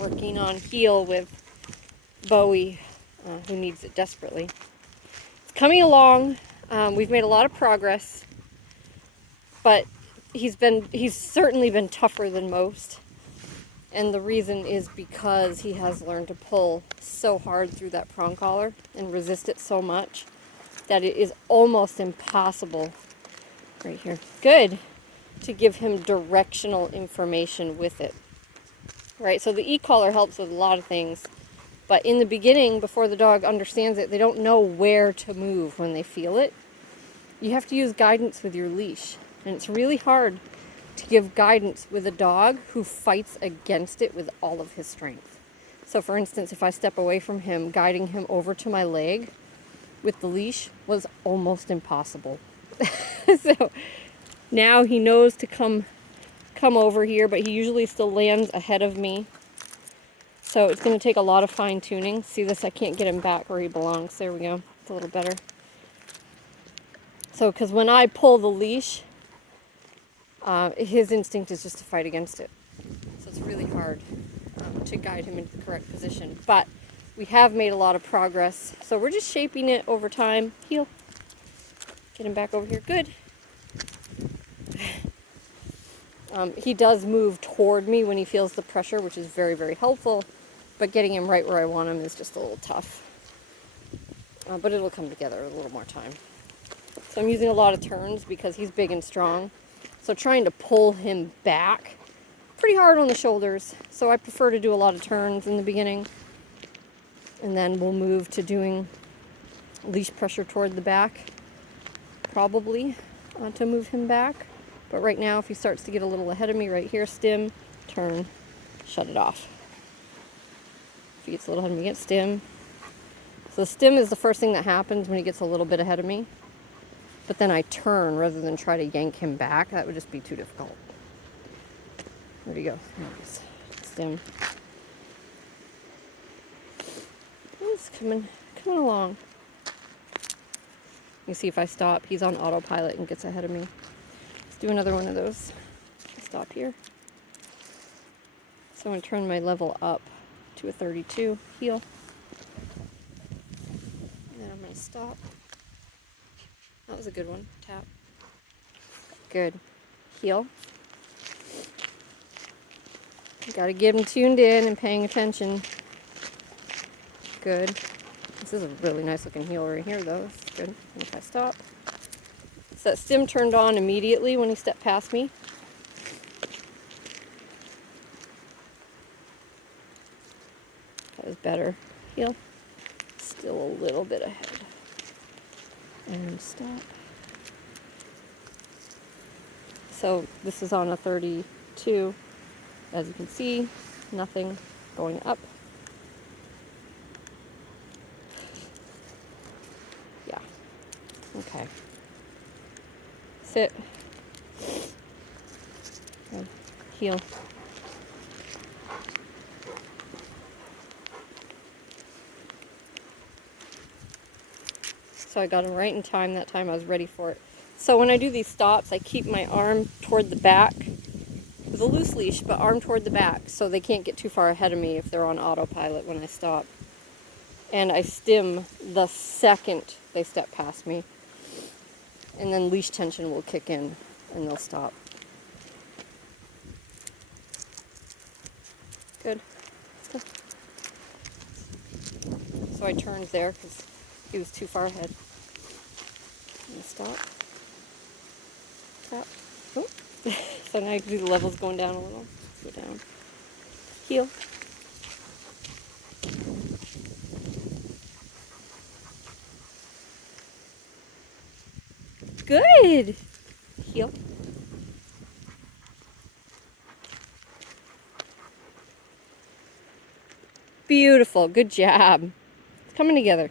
working on heel with Bowie, who needs it desperately. It's coming along. We've made a lot of progress, but he's certainly been tougher than most. And the reason is because he has learned to pull so hard through that prong collar and resist it so much that it is almost impossible, right here, good, to give him directional information with it. Right, so the e-collar helps with a lot of things, but in the beginning, before the dog understands it, they don't know where to move when they feel it. You have to use guidance with your leash, and it's really hard to give guidance with a dog who fights against it with all of his strength. So for instance, if I step away from him, guiding him over to my leg with the leash was almost impossible. So now he knows to come over here, but he usually still lands ahead of me. So it's going to take a lot of fine tuning. See this? I can't get him back where he belongs. There we go. It's a little better. So because when I pull the leash, his instinct is just to fight against it. So it's really hard to guide him into the correct position. But we have made a lot of progress. So we're just shaping it over time. Heel. Get him back over here. Good. He does move toward me when he feels the pressure, which is very, very helpful. But getting him right where I want him is just a little tough. But it'll come together a little more time. So I'm using a lot of turns because he's big and strong. So trying to pull him back, pretty hard on the shoulders. So I prefer to do a lot of turns in the beginning. And then we'll move to doing leash pressure toward the back, probably, to move him back. But right now, if he starts to get a little ahead of me right here, stim, turn, shut it off. If he gets a little ahead of me, get stim. So the stim is the first thing that happens when he gets a little bit ahead of me. But then I turn rather than try to yank him back. That would just be too difficult. Where'd he go? Nice. Stim. He's coming along. You see if I stop, he's on autopilot and gets ahead of me. Let's do another one of those. Stop here. So I'm going to turn my level up to a 32. Heel. And then I'm going to stop. That was a good one. Tap. Good. Heel. You gotta get him tuned in and paying attention. Good. This is a really nice looking heel right here though. This is good. And if I stop. So that stim turned on immediately when he stepped past me. That was better. Heel. Still a little bit ahead. And stop. So this is on a 32. As you can see, nothing going up. Yeah. Okay. Sit. And heel. So I got him right in time that time. I was ready for it. So when I do these stops, I keep my arm toward the back with a loose leash, but arm toward the back so they can't get too far ahead of me if they're on autopilot when I stop. And I stim the second they step past me. And then leash tension will kick in and they'll stop. Good. So I turned there because he was too far ahead. And stop. Stop. Oh. So now you can see the levels going down a little. Let's go down. Heel. Good. Heel. Beautiful. Good job. It's coming together.